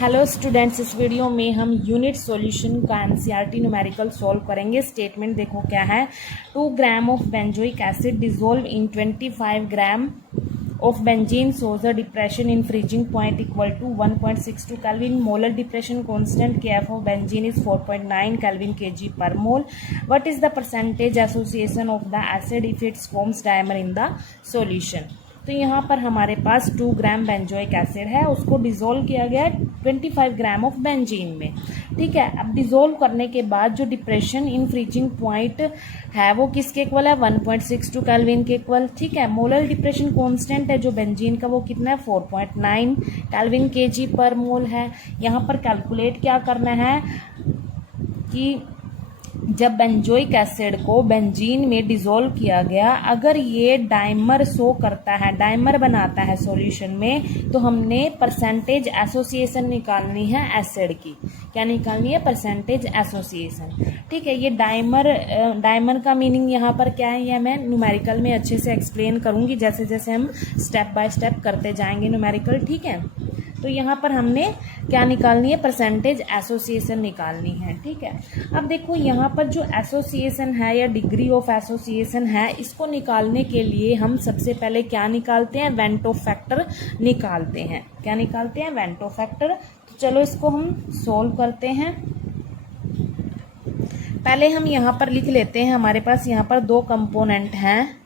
Hello students, इस video में हम यूनिट सॉल्यूशन का एनसीईआरटी न्यूमेरिकल सॉल्व करेंगे। स्टेटमेंट देखो क्या है। 2 gram of benzoic acid dissolve in 25 gram of benzene shows a depression in freezing point equal to 1.62 Kelvin. Molar depression constant Kf of benzene is 4.9 Kelvin kg per mole. What is the percentage association of the acid if it forms dimer in the solution? तो यहाँ पर हमारे पास 2 ग्राम benzoic acid है, उसको dissolve किया गया है 25 gram of benzene में। ठीक है, अब डिजोल्व करने के बाद जो डिप्रेशन इन फ्रीजिंग पॉइंट है वो किसके इक्वल है? 1.62 केल्विन के इक्वल। ठीक है, मोलर डिप्रेशन कांस्टेंट है जो बेंजीन का वो कितना है? 4.9 केल्विन केजी पर मोल है। यहाँ पर कैलकुलेट क्या करना है कि जब बेंजोइक एसिड को बेंजीन में डिसॉल्व किया गया, अगर ये डाइमर शो करता है, डाइमर बनाता है सॉल्यूशन में, तो हमने परसेंटेज एसोसिएशन निकालनी है एसिड की। क्या निकालनी है? Percentage association. ठीक है, ये डाइमर का मीनिंग यहाँ पर क्या है, यह मैं न्यूमेरिकल में अच्छे से एक्सप्लेन करूंगी जैसे जैसे हम स्टेप बाय स्टेप करते जाएंगे न्यूमेरिकल। ठीक है, तो यहाँ पर हमने क्या निकालनी है? परसेंटेज एसोसिएशन निकालनी है। ठीक है, अब देखो यहाँ पर जो एसोसिएशन है या डिग्री ऑफ एसोसिएशन है, इसको निकालने के लिए हम सबसे पहले क्या निकालते हैं? वेंटो फैक्टर निकालते हैं। क्या निकालते हैं? Vento factor. तो चलो इसको हम सोल्व करते हैं। पहले हम यहाँ पर लिख लेते हैं, हमारे पास यहाँ पर 2 कंपोनेंट हैं।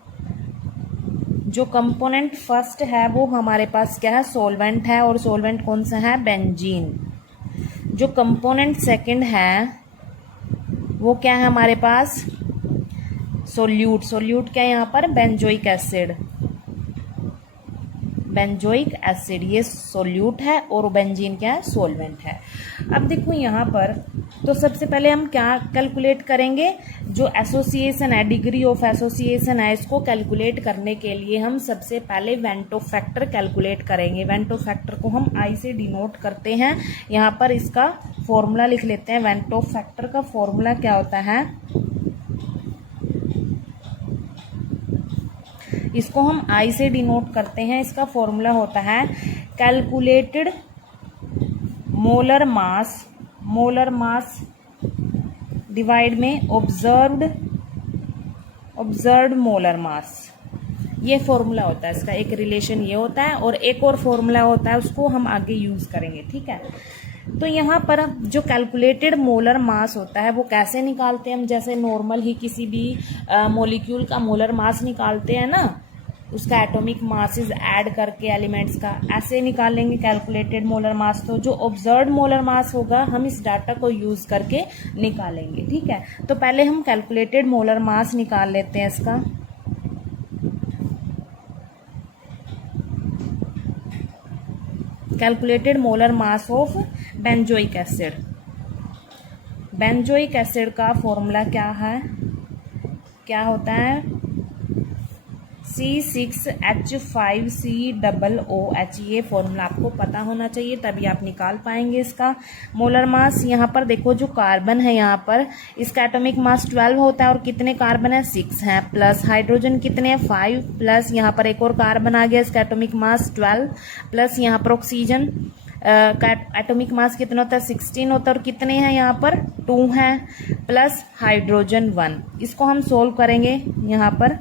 जो कंपोनेंट फर्स्ट है वो हमारे पास क्या है? सॉल्वेंट है, और सॉल्वेंट कौन सा है? बेंजीन। जो कंपोनेंट सेकंड है वो क्या है हमारे पास? सोल्यूट। सोल्यूट क्या है यहाँ पर? Benzoic acid. बेंजोइक एसिड ये सोल्यूट है और बेंजीन क्या है? सॉल्वेंट है। अब देखो यहाँ पर तो सबसे पहले हम क्या कैलकुलेट करेंगे? जो एसोसिएशन है, डिग्री ऑफ एसोसिएशन है, इसको कैलकुलेट करने के लिए हम सबसे पहले वेंटो फैक्टर कैलकुलेट करेंगे। वेंटो फैक्टर को हम आई से डिनोट करते हैं। यहाँ पर इसका फॉर्मूला लिख लेते हैं। वेंटो फैक्टर का फॉर्मूला क्या होता है? इसको हम आई से डिनोट करते हैं। इसका फॉर्मूला होता है calculated molar mass, molar mass divide में ऑब्जर्व्ड मोलर मास। ये फॉर्मूला होता है इसका, एक रिलेशन ये होता है, और एक और फॉर्मूला होता है, उसको हम आगे यूज करेंगे। ठीक है, तो यहाँ पर जो कैलकुलेटेड मोलर मास होता है वो कैसे निकालते हैं हम? जैसे नॉर्मल ही किसी भी मॉलिक्यूल का मोलर मास निकालते हैं ना, उसका एटॉमिक मासेस ऐड करके एलिमेंट्स का, ऐसे निकाल लेंगे कैलकुलेटेड मोलर मास। तो जो ऑब्जर्व्ड मोलर मास होगा हम इस डाटा को यूज करके निकालेंगे। ठीक है, तो पहले हम कैलकुलेटेड मोलर मास निकाल लेते हैं इसका। Calculated molar mass of benzoic acid. Benzoic acid का फॉर्मूला क्या है? क्या होता है? C6H5COOH। ये फॉर्मूला आपको पता होना चाहिए, तभी आप निकाल पाएंगे इसका मोलर मास। यहाँ पर देखो जो कार्बन है, यहाँ पर इसका एटॉमिक मास 12 होता है, और कितने कार्बन है? 6 है, प्लस हाइड्रोजन कितने हैं? 5, प्लस यहाँ पर एक और कार्बन आ गया, इसका एटॉमिक मास 12, प्लस यहाँ पर ऑक्सीजन का एटॉमिक मास कितना होता है? 16 होता है, और कितने हैं यहाँ पर? 2 हैं, प्लस हाइड्रोजन 1। इसको हम सोल्व करेंगे। यहाँ पर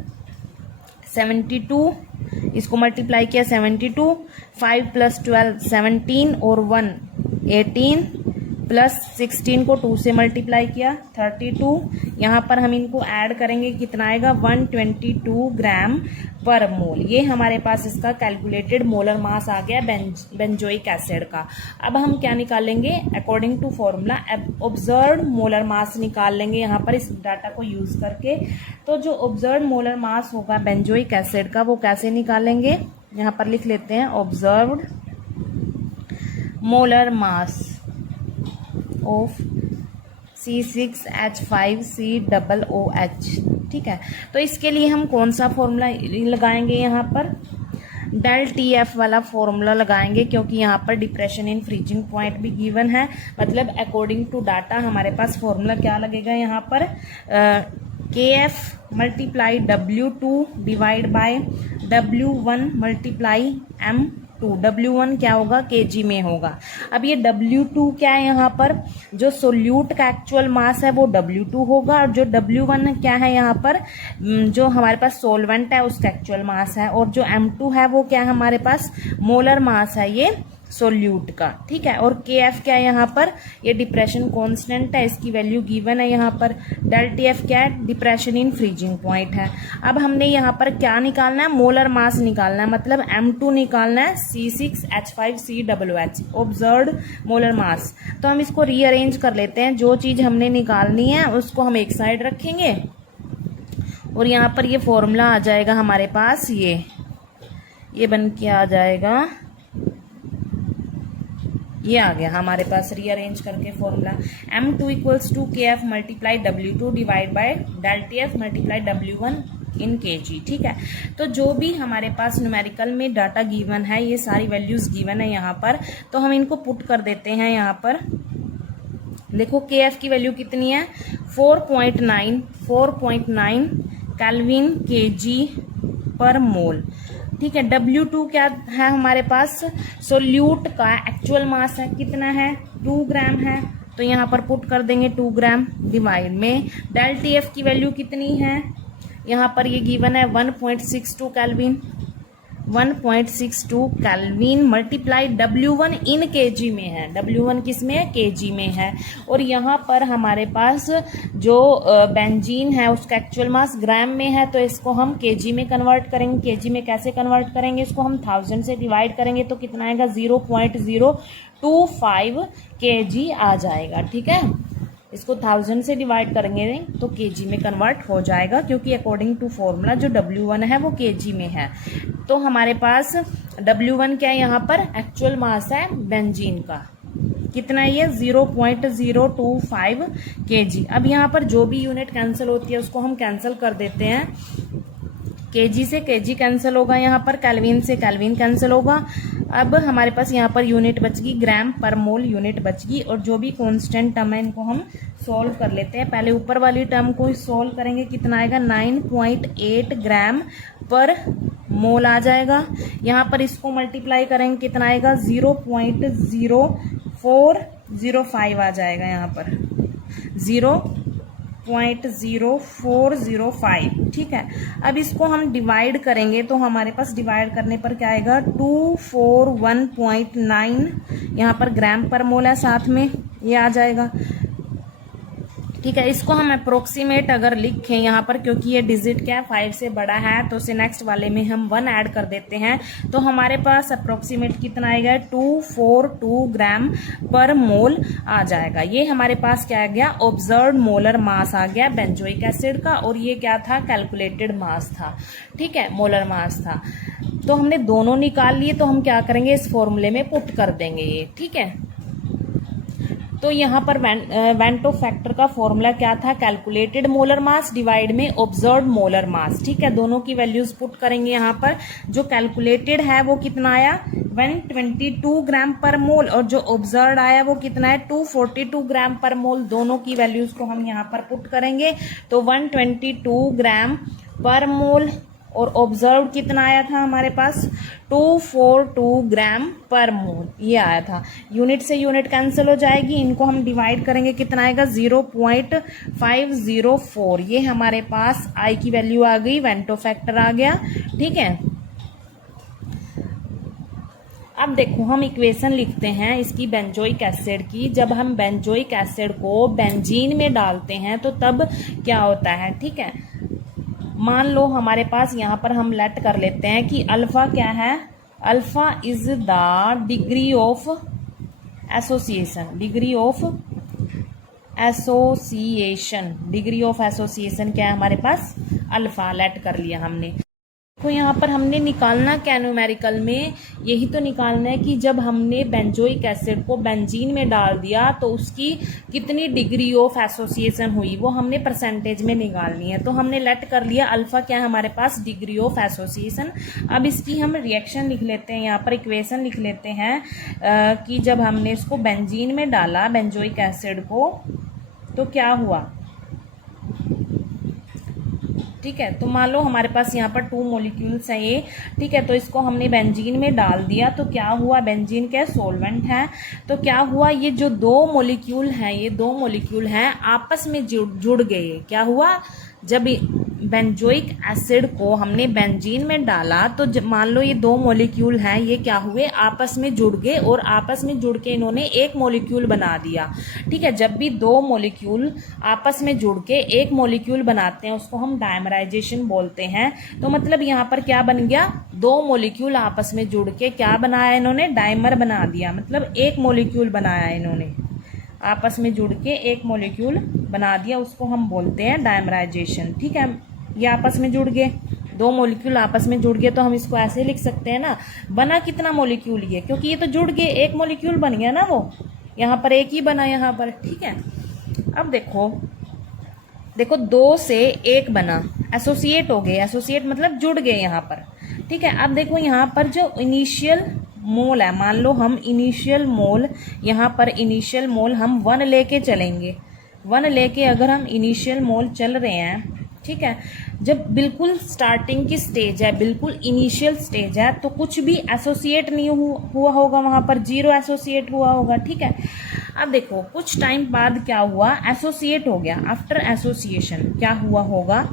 72, इसको मल्टीप्लाई किया 72, 5 प्लस 12 17, और 1 18, प्लस 16 को 2 से मल्टीप्लाई किया 32। यहाँ पर हम इनको ऐड करेंगे, कितना आएगा? 122 ग्राम पर मोल। ये हमारे पास इसका कैलकुलेटेड मोलर मास आ गया बेंजोइक एसिड का। अब हम क्या निकालेंगे? According to formula observed molar mass निकाल लेंगे यहाँ पर इस डाटा को यूज करके। तो जो ऑब्जर्व्ड मोलर मास होगा बेंजोइक एसिड का, वो कैसे निकालेंगे? यहाँ पर लिख लेते हैं observed molar mass of C6H5COOH। ठीक है, तो इसके लिए हम कौन सा फॉर्मूला लगाएंगे? यहाँ पर डेल TF वाला फॉर्मूला लगाएंगे, क्योंकि यहाँ पर डिप्रेशन इन फ्रीजिंग पॉइंट भी गिवन है। मतलब अकॉर्डिंग टू डाटा हमारे पास फॉर्मूला क्या लगेगा? यहाँ पर KF multiply W2 divide bye W1 multiply M W1 क्या होगा, kg में होगा। अब ये W2 क्या है, यहाँ पर जो सोल्यूट का एक्चुअल मास है वो W2 होगा, और जो W1 क्या है यहाँ पर जो हमारे पास सोलवेंट है उसका एक्चुअल मास है, और जो M2 है वो क्या है हमारे पास मोलर मास है ये सोल्यूट का, ठीक है। और KF क्या है यहाँ पर, ये डिप्रेशन कांस्टेंट है, इसकी वैल्यू गिवन है यहाँ पर। डेल TF क्या है, डिप्रेशन इन फ्रीजिंग पॉइंट है। अब हमने यहाँ पर क्या निकालना है, मोलर मास निकालना है, मतलब M2 निकालना है C6H5COOH ऑब्जर्व्ड मोलर मास। तो हम इसको रीअरेंज कर लेते हैं, जो चीज हमने निकालनी है उसको हम एक साइड रखेंगे, और यहाँ पर ये फॉर्मूला आ जाएगा हमारे पास, ये बन के आ जाएगा, ये आ गया हमारे पास रीअरेंज करके formula. M2 equals to KF multiply W2 divide by del TF multiply W1 in kg, ठीक है। तो जो भी हमारे पास न्यूमेरिकल में डाटा गिवन है, ये सारी वैल्यूज गिवन है यहाँ पर, तो हम इनको पुट कर देते हैं यहाँ पर। देखो KF की वैल्यू कितनी है, 4.9 केल्विन kg पर मोल, ठीक है। W2 क्या है हमारे पास, सोल्यूट का एक्चुअल मास है, कितना है 2 ग्राम है, तो यहाँ पर पुट कर देंगे 2 ग्राम डिवाइड में डेल TF की वैल्यू कितनी है, यहाँ पर ये गिवन है 1.62 kelvin, 1.62 kelvin multiply W1 in kg में है, W1 किस में है, kg में है। और यहाँ पर हमारे पास जो बेंजीन है उसका एक्चुअल मास ग्राम में है, तो इसको हम kg में कन्वर्ट करेंगे। kg में कैसे कन्वर्ट करेंगे, इसको हम 1000 से डिवाइड करेंगे तो कितना आएगा, 0.025 kg आ जाएगा, ठीक है। इसको 1000 से डिवाइड करेंगे तो kg में कन्वर्ट हो जाएगा, क्योंकि अकॉर्डिंग टू फॉर्मूला जो W1 है वो kg में है। तो हमारे पास W1 क्या है यहाँ पर, एक्चुअल मास है बेंजीन का, कितना है ये 0.025 kg। अब यहाँ पर जो भी यूनिट कैंसिल होती है उसको हम कैंसिल कर देते हैं, kg से kg कैंसिल होगा, यहाँ पर केल्विन से केल्विन कैंसिल होगा। अब हमारे पास यहाँ पर यूनिट बच गई, ग्राम पर मोल यूनिट बच गई, और जो भी कांस्टेंट टर्म है इनको हम सॉल्व कर लेते हैं। पहले ऊपर वाली टर्म को सॉल्व करेंगे, कितना आएगा 9.8 ग्राम पर मोल आ जाएगा। यहाँ पर इसको मल्टीप्लाई करेंगे, कितना आएगा 0.0405 आ जाएगा, यहाँ पर 0.0405, ठीक है। अब इसको हम डिवाइड करेंगे तो हमारे पास डिवाइड करने पर क्या आएगा 241.9, यहाँ पर ग्राम पर मोल है साथ में, ये आ जाएगा, ठीक है। इसको हम अप्रोक्सीमेट अगर लिखें यहाँ पर, क्योंकि ये डिजिट क्या है 5 से बड़ा है, तो उसे नेक्स्ट वाले में हम 1 ऐड कर देते हैं, तो हमारे पास अप्रोक्सीमेट कितना आएगा 242 ग्राम पर मोल आ जाएगा। ये हमारे पास क्या आ गया, ऑब्जर्व्ड मोलर मास आ गया बेंजोइक एसिड का, और ये क्या था, कैलकुलेटेड मास था, ठीक है, मोलर मास था। तो हमने दोनों निकाल लिए, तो हम क्या करेंगे, इस फॉर्मूले में पुट कर देंगे ये, ठीक है। तो यहाँ पर वेंटो फैक्टर का फॉर्मूला क्या था, कैलकुलेटेड मोलर मास डिवाइड में ऑब्जर्व्ड मोलर मास, ठीक है। दोनों की वैल्यूज पुट करेंगे यहाँ पर। जो कैलकुलेटेड है वो कितना आया 122 ग्राम पर मोल, और जो ऑब्जर्व्ड आया वो कितना है 242 ग्राम पर मोल। दोनों की वैल्यूज को हम यहाँ पर पुट करेंगे, तो 122 ग्राम पर मोल, और ऑब्जर्व कितना आया था हमारे पास 242 ग्राम पर मोल, ये आया था। यूनिट से यूनिट कैंसिल हो जाएगी, इनको हम डिवाइड करेंगे, कितना आएगा 0.504, ये हमारे पास आई की वैल्यू आ गई, वेंटो फैक्टर आ गया, ठीक है। अब देखो हम इक्वेशन लिखते हैं इसकी बेंजोइक एसिड की। जब हम बेंजोइक एसिड को बेंजीन में डालते हैं तो तब क्या होता है, ठीक है। मान लो हमारे पास यहाँ पर हम लेट कर लेते हैं कि अल्फा क्या है, alpha is the degree of association, degree of association, degree of association क्या है हमारे पास, अल्फा लेट कर लिया हमने। तो यहाँ पर हमने निकालना क्या न्यूमेरिकल में, यही तो निकालना है कि जब हमने बेंजोइक एसिड को बेंजीन में डाल दिया तो उसकी कितनी डिग्री ऑफ एसोसिएशन हुई, वो हमने परसेंटेज में निकालनी है। तो हमने लेट कर लिया अल्फा क्या है हमारे पास, डिग्री ऑफ एसोसिएशन। अब इसकी हम रिएक्शन लिख लेते हैं, यहाँ पर इक्वेशन लिख लेते हैं कि जब हमने इसको बेंजीन में डाला बेंजोइक एसिड को तो क्या हुआ, ठीक है। तो मान लो हमारे पास यहाँ पर 2 मॉलिक्यूल्स हैं ये, ठीक है। तो इसको हमने बेंजीन में डाल दिया, तो क्या हुआ, बेंजीन क्या सोलवेंट है, तो क्या हुआ, ये जो 2 मॉलिक्यूल हैं, ये 2 मॉलिक्यूल हैं आपस में जुड़ गए। क्या हुआ, जब बेंजोइक एसिड को हमने बेंजीन में डाला तो मान लो ये 2 मॉलिक्यूल हैं, ये क्या हुए, आपस में जुड़ गए, और आपस में जुड़ के इन्होंने एक मॉलिक्यूल बना दिया। ठीक है, जब भी 2 मॉलिक्यूल आपस में जुड़ के एक मॉलिक्यूल बनाते हैं उसको हम डायमराइजेशन बोलते हैं। तो मतलब यहाँ पर क्या बन गया, 2 मॉलिक्यूल आपस में जुड़ के क्या बनाया इन्होंने, डायमर बना दिया, मतलब एक मॉलिक्यूल बनाया इन्होंने, आपस में जुड़ के एक मॉलिक्यूल बना दिया, उसको हम बोलते हैं डायमराइजेशन। ठीक है, ये आपस में जुड़ गए, 2 मॉलिक्यूल आपस में जुड़ गए, तो हम इसको ऐसे लिख सकते हैं ना, बना कितना मॉलिक्यूल ये, क्योंकि ये तो जुड़ गए, एक मॉलिक्यूल बन गया ना, वो यहाँ पर एक ही बना यहाँ पर। ठीक है, अब देखो 2 से 1 बना, एसोसिएट हो गए, एसोसिएट मतलब जुड़ गए यहाँ पर। ठीक है, अब देखो यहाँ पर जो इनिशियल मोल है, मान लो हम इनिशियल मोल, यहाँ पर इनिशियल मोल हम 1 लेके चलेंगे, 1 लेके अगर हम इनिशियल मोल चल रहे हैं, ठीक है, जब बिल्कुल स्टार्टिंग की स्टेज है, बिल्कुल इनिशियल स्टेज है, तो कुछ भी एसोसिएट नहीं हुआ होगा, वहां पर 0 एसोसिएट हुआ होगा। ठीक है, अब देखो कुछ टाइम बाद क्या हुआ, एसोसिएट हो गया, आफ्टर एसोसिएशन क्या हुआ होगा,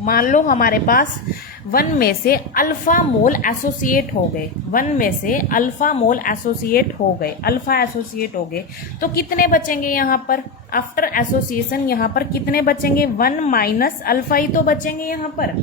मान लो हमारे पास 1 में से अल्फा मोल एसोसिएट हो गए, 1 में से अल्फा मोल एसोसिएट हो गए, अल्फा एसोसिएट हो गए, तो कितने बचेंगे यहाँ पर, आफ्टर एसोसिएशन यहाँ पर कितने बचेंगे, 1 माइनस अल्फा ही तो बचेंगे यहाँ पर।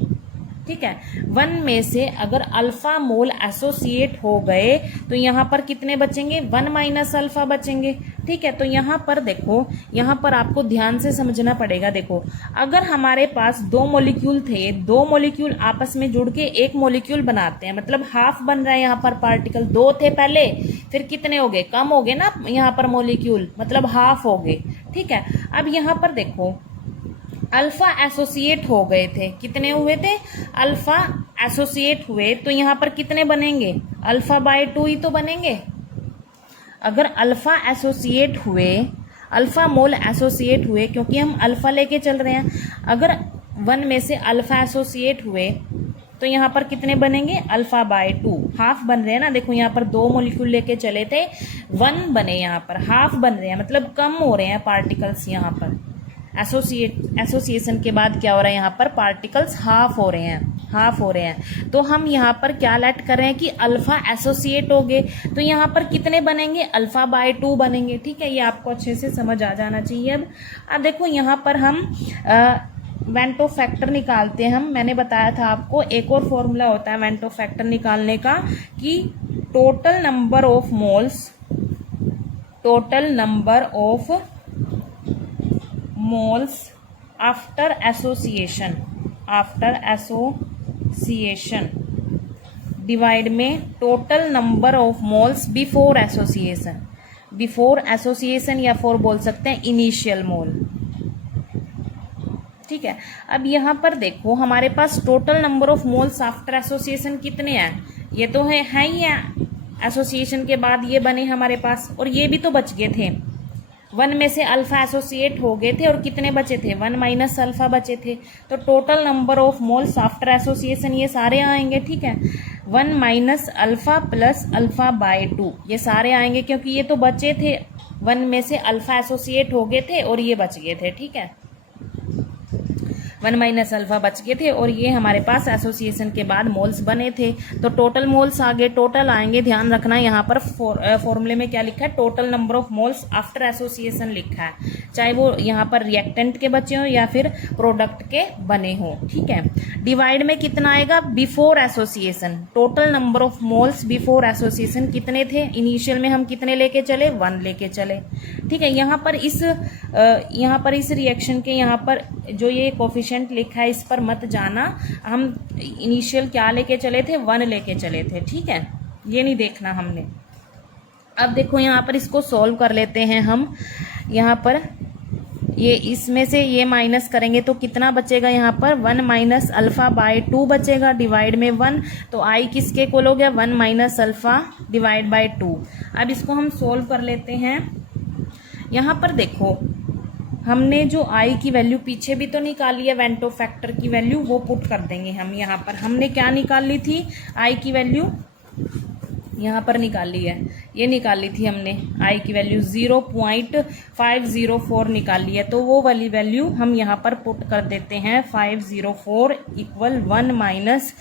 ठीक है, 1 में से अगर अल्फा मोल एसोसिएट हो गए तो यहाँ पर कितने बचेंगे, 1 माइनस अल्फा बचेंगे। ठीक है, तो यहाँ पर देखो, यहाँ पर आपको ध्यान से समझना पड़ेगा। देखो, अगर हमारे पास 2 मॉलिक्यूल थे, 2 मॉलिक्यूल आपस में जुड़ के एक मॉलिक्यूल बनाते हैं, मतलब हाफ बन रहा है यहाँ पर पार्टिकल, 2 थे पहले, फिर कितने हो गए, कम हो गए ना यहाँ पर मॉलिक्यूल, मतलब हाफ हो गए। ठीक है, अब यहाँ पर देखो अल्फा एसोसिएट हो गए थे, कितने हुए थे, अल्फा एसोसिएट हुए, तो यहाँ पर कितने बनेंगे, अल्फा बाय 2 ही तो बनेंगे। अगर अल्फा एसोसिएट हुए, अल्फा मोल एसोसिएट हुए, क्योंकि हम अल्फा लेके चल रहे हैं, अगर 1 में से अल्फा एसोसिएट हुए तो यहाँ पर कितने बनेंगे, अल्फा बाय 2, हाफ बन रहे हैं ना। देखो यहाँ पर 2 मॉलिक्यूल लेके चले थे, 1 बने, यहाँ पर हाफ बन रहे हैं, मतलब कम हो रहे हैं पार्टिकल्स यहाँ पर। एसोसिएशन के बाद क्या हो रहा है, यहाँ पर पार्टिकल्स हाफ हो रहे हैं, हाफ हो रहे हैं। तो हम यहाँ पर क्या लेट कर रहे हैं कि अल्फा एसोसिएट हो गए, तो यहाँ पर कितने बनेंगे, अल्फा बाय 2 बनेंगे। ठीक है, ये आपको अच्छे से समझ आ जाना चाहिए। अब देखो यहाँ पर हम वेंटो फैक्टर निकालते हैं। मैंने बताया था आपको, एक और फॉर्मूला होता है वेंटो फैक्टर निकालने का, कि total number of moles, total number of moles after association, after association divide में total number of moles before association, before association या फोर बोल सकते हैं इनिशियल मोल। ठीक है, अब यहाँ पर देखो हमारे पास total number of moles after association कितने हैं, ये तो है ही है, एसोसिएशन के बाद ये बने हमारे पास, और ये भी तो बच गए थे, 1 में से अल्फा एसोसिएट हो गए थे और कितने बचे थे, 1 माइनस अल्फा बचे थे। तो total number of moles after association ये सारे आएंगे। ठीक है, 1 minus alpha plus alpha by 2 ये सारे आएंगे, क्योंकि ये तो बचे थे, 1 में से अल्फा एसोसिएट हो गए थे और ये बच गए थे। ठीक है, 1 माइनस अल्फा बच गए थे और ये हमारे पास एसोसिएशन के बाद मोल्स बने थे। तो टोटल मोल्स आगे, टोटल आएंगे, ध्यान रखना यहाँ पर फॉर्मूले में क्या लिखा है, total number of moles after association लिखा है, चाहे वो यहाँ पर रिएक्टेंट के बचे हो या फिर प्रोडक्ट के बने हो। ठीक है, डिवाइड में कितना आएगा, before association, total number of moles before association कितने थे, इनिशियल में हम कितने लेके चले, 1 लेके चले। ठीक है, यहाँ पर इस रिएक्शन के यहाँ पर जो ये कोफिशिएंट लिखा है इस पर मत जाना, हम इनिशियल क्या लेके चले थे, 1 लेके चले थे। ठीक है, ये नहीं देखना हमने। अब देखो यहाँ पर इसको सॉल्व कर लेते हैं हम। यहाँ पर ये इसमें से ये माइनस करेंगे तो कितना बचेगा, यहाँ पर 1 माइनस अल्फा बाय 2 बचेगा, डिवाइड में 1, तो आई किसके इक्वल हो गया, 1 माइनस अल्फा डिवाइड बाय 2। अब इसको हम सॉल्व कर लेते हैं। यहाँ पर देखो हमने जो आई की वैल्यू पीछे भी तो निकाली है वेंटो फैक्टर की वैल्यू, वो पुट कर देंगे हम यहाँ पर। हमने क्या निकाली थी आई की वैल्यू, यहाँ पर निकाली है, ये निकाली थी हमने आई की वैल्यू 0.504 निकाली है, तो वो वाली वैल्यू हम यहाँ पर पुट कर देते हैं 504 इक्वल 1 माइनस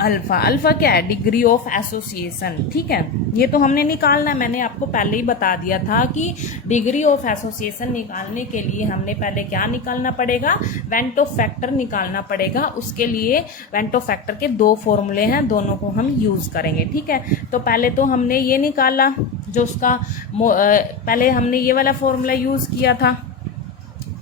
अल्फा। अल्फा क्या है? Degree of association. ठीक है, ये तो हमने निकालना है, मैंने आपको पहले ही बता दिया था कि डिग्री ऑफ एसोसिएशन निकालने के लिए हमने पहले क्या निकालना पड़ेगा? वेंटो फैक्टर निकालना पड़ेगा। उसके लिए वेंटो फैक्टर के दो फॉर्मूले हैं, दोनों को हम यूज करेंगे। ठीक है, तो पहले तो हमने ये निकाला जो उसका पहले हमने ये वाला फॉर्मूला यूज किया था,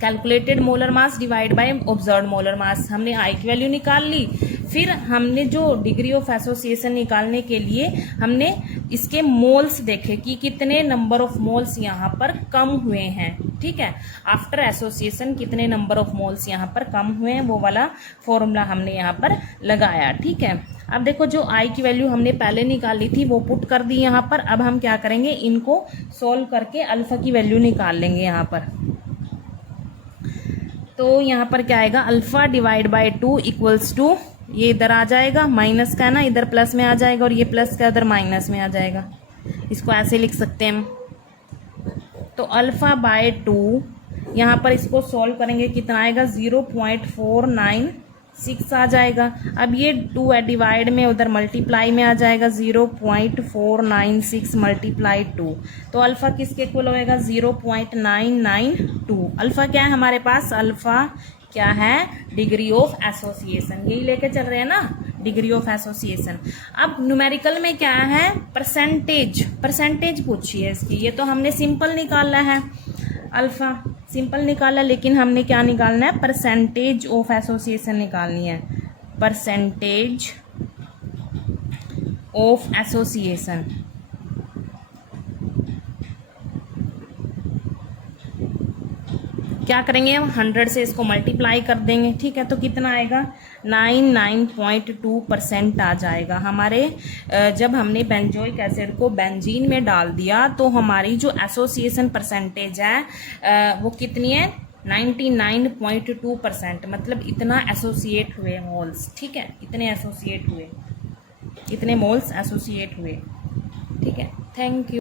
calculated molar mass divide by observed molar मास। हमने आई की वैल्यू निकाल ली, फिर हमने जो डिग्री ऑफ एसोसिएशन निकालने के लिए हमने इसके मोल्स देखे कि कितने नंबर ऑफ मोल्स यहाँ पर कम हुए हैं। ठीक है, आफ्टर एसोसिएशन कितने नंबर ऑफ मोल्स यहाँ पर कम हुए हैं, वो वाला फॉर्मूला हमने यहाँ पर लगाया। ठीक है, अब देखो जो आई की वैल्यू हमने पहले निकाली थी वो पुट कर दी यहाँ पर। अब हम क्या करेंगे, इनको सोल्व करके अल्फा की वैल्यू निकाल लेंगे यहाँ पर। तो यहाँ पर क्या आएगा, alpha divide by 2 equals to, ये इधर आ जाएगा, माइनस का है ना, इधर प्लस में आ जाएगा, और ये प्लस का उधर माइनस में आ जाएगा। इसको ऐसे लिख सकते हैं हम। तो अल्फा बाय 2 यहाँ पर इसको सॉल्व करेंगे, कितना आएगा 0.496 आ जाएगा। अब ये 2 है, डिवाइड में उधर मल्टीप्लाई में आ जाएगा, 0.496 मल्टीप्लाई 2, तो अल्फा किसके इक्वल होएगा 0.992। अल्फा क्या है हमारे पास, अल्फा क्या है, डिग्री ऑफ एसोसिएशन। यही लेके चल रहे हैं ना, डिग्री ऑफ एसोसिएशन। अब न्यूमेरिकल में क्या है, परसेंटेज। परसेंटेज पूछी है इसकी, ये तो हमने सिंपल निकाला है, अल्फा सिंपल निकाला, लेकिन हमने क्या निकालना है, परसेंटेज ऑफ एसोसिएशन निकालनी है। परसेंटेज ऑफ एसोसिएशन क्या करेंगे हम, 100 से इसको मल्टीप्लाई कर देंगे। ठीक है, तो कितना आएगा, 99.2% आ जाएगा हमारे। जब हमने बेंजोइक एसिड को बेंजीन में डाल दिया तो हमारी जो एसोसिएशन परसेंटेज है वो कितनी है, 99.2%, मतलब इतना एसोसिएट हुए मोल्स। ठीक है, इतने एसोसिएट हुए, इतने मोल्स एसोसिएट हुए। ठीक है, थैंक यू।